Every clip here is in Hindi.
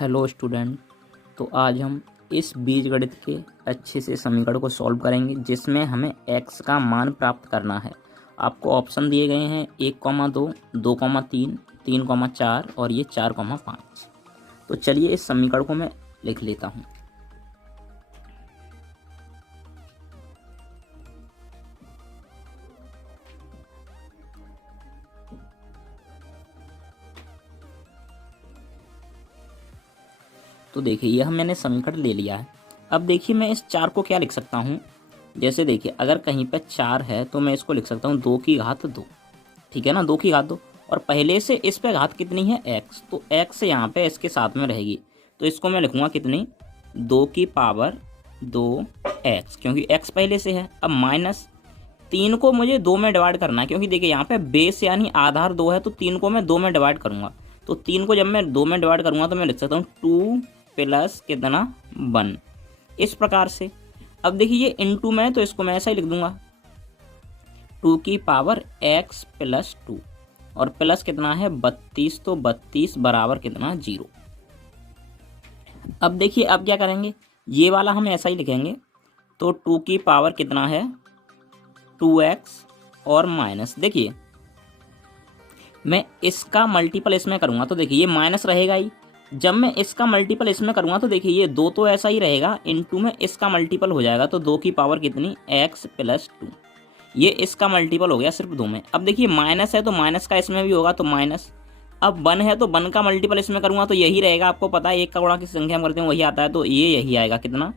Hello student. तो आज हम इस बीजगणित के अच्छे से समीकरण को सॉल्व करेंगे जिसमें हमें x का मान प्राप्त करना है। आपको ऑप्शन दिए गए हैं 1,2, 2,3, 3,4 और ये 4,5। तो चलिए इस समीकरण को मैं लिख लेता हूँ। तो देखिए यह मैंने समीकरण ले लिया है। अब देखिए मैं इस 4 को क्या लिख सकता हूँ। जैसे देखिए अगर कहीं पे 4 है तो मैं इसको लिख सकता हूँ 2 की घात 2। ठीक है ना, 2 की घात 2। और पहले से इस पे घात कितनी है x, तो x यहाँ पे इसके साथ में रहेगी। तो इसको मैं लिखूँगा कितनी, 2 की पावर 2x, क्योंकि x पहले से है। अब माइनस 3 को मुझे 2 में डिवाइड करना है, क्योंकि देखिए यहाँ पे बेस यानी आधार 2 है, तो 3 को मैं 2 में डिवाइड करूँगा। तो 3 को जब मैं 2 में डिवाइड करूँगा तो मैं लिख सकता हूँ 2 प्लस कितना 1, इस प्रकार से। अब देखिए ये इनटू में, तो इसको मैं ऐसा ही लिख दूंगा 2 की पावर x प्लस 2 और प्लस कितना है 32, तो 32 बराबर कितना 0। अब देखिए अब क्या करेंगे, ये वाला हम ऐसा ही लिखेंगे। तो 2 की पावर कितना है 2x और माइनस, देखिए मैं इसका मल्टीपल इसमें करूँगा तो देखिए ये माइनस रहेगा ही। जब मैं इसका मल्टीपल इसमें करूँगा तो देखिए ये 2 तो ऐसा ही रहेगा, इनटू में इसका मल्टीपल हो जाएगा। तो 2 की पावर कितनी x प्लस 2, ये इसका मल्टीपल हो गया सिर्फ 2 में। अब देखिए माइनस है तो माइनस का इसमें भी होगा, तो माइनस। अब 1 है तो 1 का मल्टीपल इसमें करूँगा तो यही रहेगा। आपको पता है 1 का गुणा किस संख्या में करते हैं वही आता है, तो ये यही आएगा कितना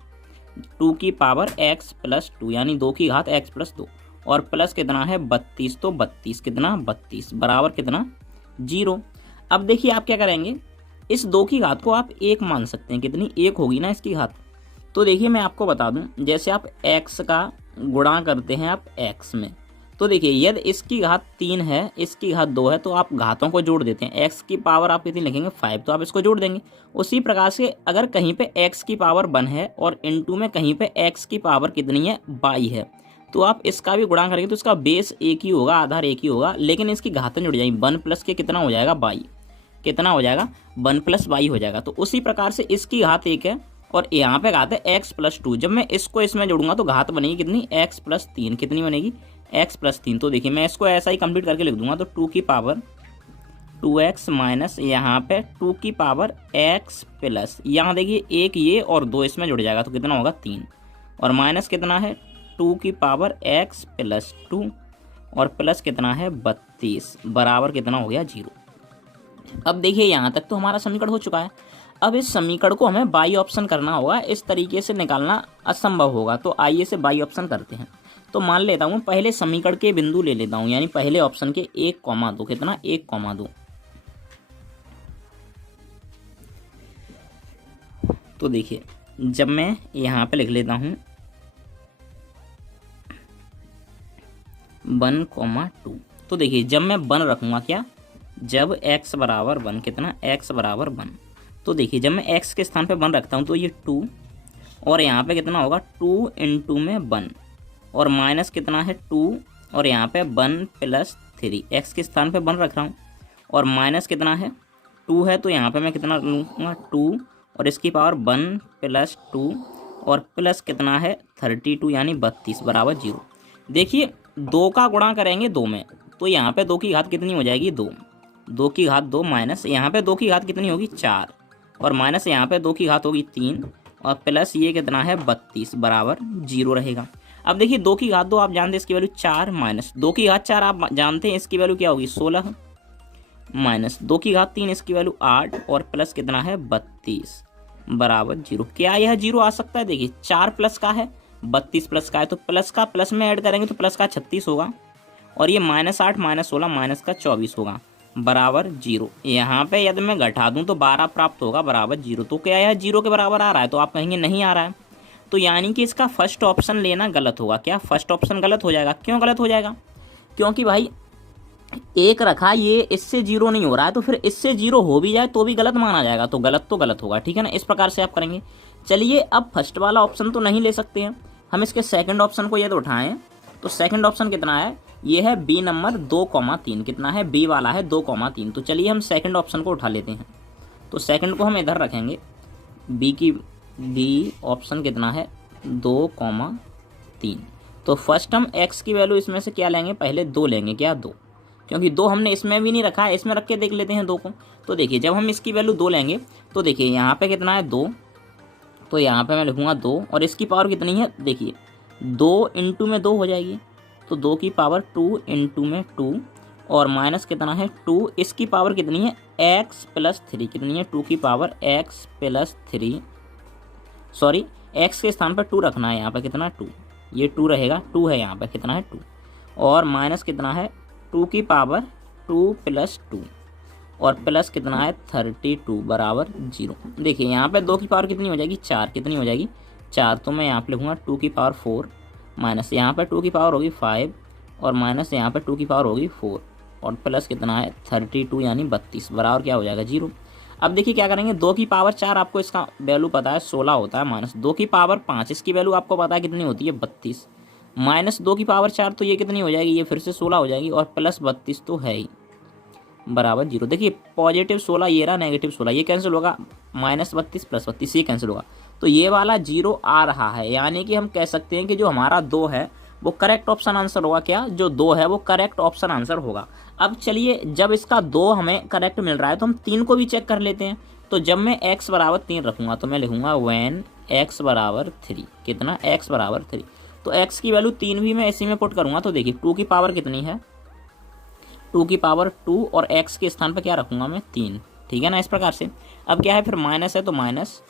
2 की पावर x प्लस 2 यानी 2 की घात x प्लस 2 और प्लस कितना है 32, तो 32 कितना 32 बराबर कितना 0। अब देखिए आप क्या करेंगे, इस 2 की घात को आप 1 मान सकते हैं, कितनी 1 होगी ना इसकी घात। तो देखिए मैं आपको बता दूं, जैसे आप x का गुणा करते हैं आप x में, तो देखिए यदि इसकी घात 3 है इसकी घात 2 है तो आप घातों को जोड़ देते हैं। x की पावर आप कितनी लिखेंगे 5, तो आप इसको जोड़ देंगे। उसी प्रकार से अगर कहीं पे x की पावर 1 है और इनटू में कहीं पे x की पावर कितनी है 22 है, तो आप इसका भी गुणा करेंगे तो इसका बेस एक ही होगा, आधार एक ही होगा, लेकिन इसकी घातें जुड़ जाएंगी। 1 प्लस के कितना हो जाएगा 22, कितना हो जाएगा 1 प्लस 22 हो जाएगा। तो उसी प्रकार से इसकी घात 1 है और यहाँ पे घात है x प्लस 2। जब मैं इसको इसमें जोड़ूंगा तो घात बनेगी कितनी x प्लस 3, कितनी बनेगी x प्लस 3। तो देखिए मैं इसको ऐसा ही कंप्लीट करके लिख दूंगा। तो 2 की पावर 2x माइनस यहाँ पे 2 की पावर x प्लस, यहाँ देखिए 1 ये और 2 इसमें जुड़ जाएगा तो कितना होगा 3 और माइनस कितना है 2 की पावर x प्लस 2 और प्लस कितना है 32 बराबर कितना हो गया 0। अब देखिए यहाँ तक तो हमारा समीकरण हो चुका है। अब इस समीकरण को हमें बाई ऑप्शन करना होगा, इस तरीके से निकालना असंभव होगा। तो आइए इसे बाई ऑप्शन करते हैं। तो मान लेता हूँ पहले समीकरण के बिंदु ले लेता हूँ, यानी पहले ऑप्शन के 1,2, कितना 1,2। तो देखिए जब मैं यहाँ पे लिख लेता हूँ 1,2, तो देखिए जब मैं 1 रखूँगा क्या, जब x बराबर 1, कितना x बराबर 1, तो देखिए जब मैं x के स्थान पे 1 रखता हूँ तो ये 2 और यहाँ पे कितना होगा 2 इंटू में 1 और माइनस कितना है 2 और यहाँ पे 1 प्लस 3, x के स्थान पे 1 रख रहा हूँ और माइनस कितना है 2 है, तो यहाँ पे मैं कितना लूँगा 2 और इसकी पावर 1 प्लस 2 और प्लस कितना है 32 यानी 32 बराबर 0। देखिए 2 का गुणा करेंगे 2 में, तो यहाँ पे 2 की घात कितनी हो जाएगी 2, 2 की घात 2 माइनस यहाँ पे 2 की घात कितनी होगी 4 और माइनस यहाँ पे 2 की घात होगी 3 और प्लस ये कितना है 32 बराबर 0 रहेगा। अब देखिए 2 की घात 2 आप जानते हैं इसकी वैल्यू 4 माइनस 2 की घात 4 आप जानते हैं इसकी वैल्यू क्या होगी 16 माइनस 2 की घात 3 इसकी वैल्यू 8 और प्लस कितना है 32 बराबर 0। क्या यह 0 आ सकता है, देखिए 4 प्लस का है 32 प्लस का है, तो प्लस का प्लस में ऐड करेंगे तो प्लस का 36 होगा और ये -8 -16 माइनस का 24 होगा बराबर 0। यहाँ पे यदि मैं घटा दूं तो 12 प्राप्त होगा बराबर 0। तो क्या यह 0 के बराबर आ रहा है, तो आप कहेंगे नहीं आ रहा है। तो यानी कि इसका फर्स्ट ऑप्शन लेना गलत होगा। क्या फर्स्ट ऑप्शन गलत हो जाएगा, क्यों गलत हो जाएगा, क्योंकि भाई 1 रखा ये इससे 0 नहीं हो रहा है, तो फिर इससे 0 हो भी जाए तो भी गलत माना जाएगा, तो गलत होगा। ठीक है ना, इस प्रकार से आप करेंगे। चलिए अब फर्स्ट वाला ऑप्शन तो नहीं ले सकते हैं, हम इसके सेकंड ऑप्शन को यदि उठाएं तो सेकंड ऑप्शन कितना है, ये है बी नंबर 2,3, कितना है बी वाला है 2,3। तो चलिए हम सेकंड ऑप्शन को उठा लेते हैं। तो सेकंड को हम इधर रखेंगे, बी ऑप्शन कितना है 2,3। तो फर्स्ट हम x की वैल्यू इसमें से क्या लेंगे, पहले 2 लेंगे, क्या 2, क्योंकि 2 हमने इसमें भी नहीं रखा है, इसमें रख के देख लेते हैं 2 को। तो देखिए जब हम इसकी वैल्यू 2 लेंगे तो देखिए यहाँ पे कितना है 2, तो यहाँ पे मैं लिखूँगा 2 और इसकी पावर कितनी है, देखिए 2 इंटू में 2 हो जाएगी, तो 2 की पावर 2 इंटू में 2 और माइनस कितना है 2, इसकी पावर कितनी है x प्लस 3, कितनी है 2 की power x plus 3, sorry x के स्थान पर 2 रखना है, यहाँ पर कितना 2, ये 2 रहेगा, 2 है यहाँ पर कितना है 2 और माइनस कितना है 2 की पावर 2 प्लस 2 और प्लस कितना है 32 बराबर 0। देखिए यहाँ पे 2 की पावर कितनी हो जाएगी 4, कितनी हो जाएगी 4, तो मैं यहाँ पे लिखूँगा 2 की पावर 4 माइनस यहाँ पे 2 की पावर होगी 5 और माइनस यहाँ पे 2 की पावर होगी 4 और प्लस कितना है 32 यानी 32 बराबर क्या हो जाएगा 0। अब देखिए क्या करेंगे, 2 की पावर 4 आपको इसका वैल्यू पता है 16 होता है, माइनस 2 की पावर 5 इसकी वैल्यू आपको पता है कितनी होती है 32, माइनस 2 की पावर 4 तो ये कितनी हो जाएगी, ये फिर से 16 हो जाएगी और प्लस 32 तो है ही बराबर 0। देखिए पॉजिटिव 16 ये रहा, नेगेटिव 16 ये कैंसिल होगा, माइनस 32 प्लस 32 ये कैंसिल होगा, तो ये वाला 0 आ रहा है, यानी कि हम कह सकते हैं कि जो हमारा 2 है वो करेक्ट ऑप्शन आंसर होगा, क्या जो 2 है वो करेक्ट ऑप्शन आंसर होगा। अब चलिए जब इसका 2 हमें करेक्ट मिल रहा है तो हम 3 को भी चेक कर लेते हैं। तो जब मैं x बराबर 3 रखूँगा तो मैं लिखूँगा व्हेन x बराबर 3, कितना x बराबर 3, तो x की वैल्यू 3 भी मैं इसी में पुट करूँगा, तो देखिए 2 की पावर कितनी है 2 की पावर 2 और x के स्थान पर क्या रखूँगा मैं 3, ठीक है ना, इस प्रकार से। अब क्या है फिर माइनस है तो माइनस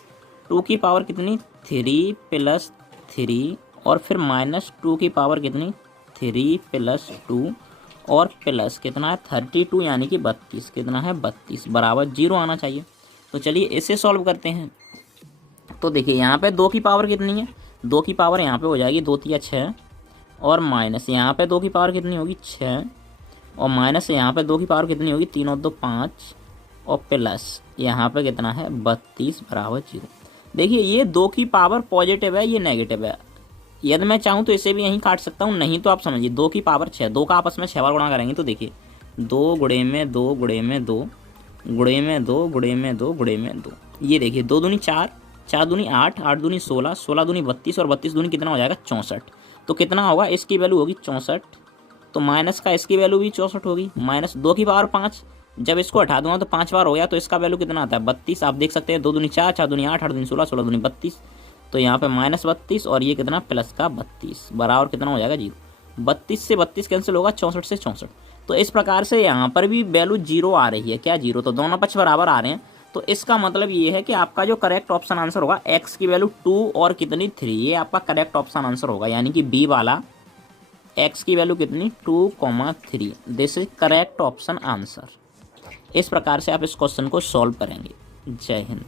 2 की पावर कितनी 3 प्लस 3 और फिर माइनस 2 की पावर कितनी 3 प्लस 2 और प्लस कितना है 32 यानी कि 32, कितना है 32 बराबर 0 आना चाहिए। तो चलिए इसे सॉल्व करते हैं। तो देखिए यहाँ पे 2 की पावर कितनी है, 2 की पावर यहाँ पे हो जाएगी 2 तिया 6 और माइनस यहाँ पे 2 की पावर कितनी होगी 6 और माइनस यहाँ पे 2 की पावर कितनी होगी 3 और 2 5 और प्लस यहाँ पे कितना है 32 बराबर 0। देखिए ये 2 की पावर पॉजिटिव है, ये नेगेटिव है, यदि मैं चाहूँ तो इसे भी यहीं काट सकता हूँ, नहीं तो आप समझिए 2 की पावर 6, 2 का आपस में 6 बार गुणा करेंगे तो देखिए 2 गुणे में 2 गुणे में 2 गुणे में 2 गुणे में 2 गुणे में 2, ये देखिए 2 दूनी 4, 4 दूनी 8, 8 दूनी 16, 16 दूनी 32 और 32 दूनी कितना हो जाएगा 64, तो कितना होगा इसकी वैल्यू होगी 64, तो माइनस का इसकी वैल्यू भी 64 होगी, माइनस 2 की पावर 5, जब इसको हटा दूंगा तो 5 बार हो गया तो इसका वैल्यू कितना आता है 32, आप देख सकते हैं 2 दूनी 4, 4 दूनी 8, 8 दूनी 16, 16 दूनी 32, तो यहाँ पे माइनस 32 और ये कितना प्लस का 32 बराबर कितना हो जाएगा 0। 32 से 32 कैंसिल होगा, 64 से 64, तो इस प्रकार से यहाँ पर भी वैल्यू 0 आ रही है, क्या 0, तो दोनों पक्ष बराबर आ रहे हैं। तो इसका मतलब ये है कि आपका जो करेक्ट ऑप्शन आंसर होगा x की वैल्यू 2 और कितनी 3, ये आपका करेक्ट ऑप्शन आंसर होगा, यानी कि बी वाला x की वैल्यू कितनी 2,3, this is correct option answer. इस प्रकार से आप इस क्वेश्चन को सॉल्व करेंगे। जय हिंद।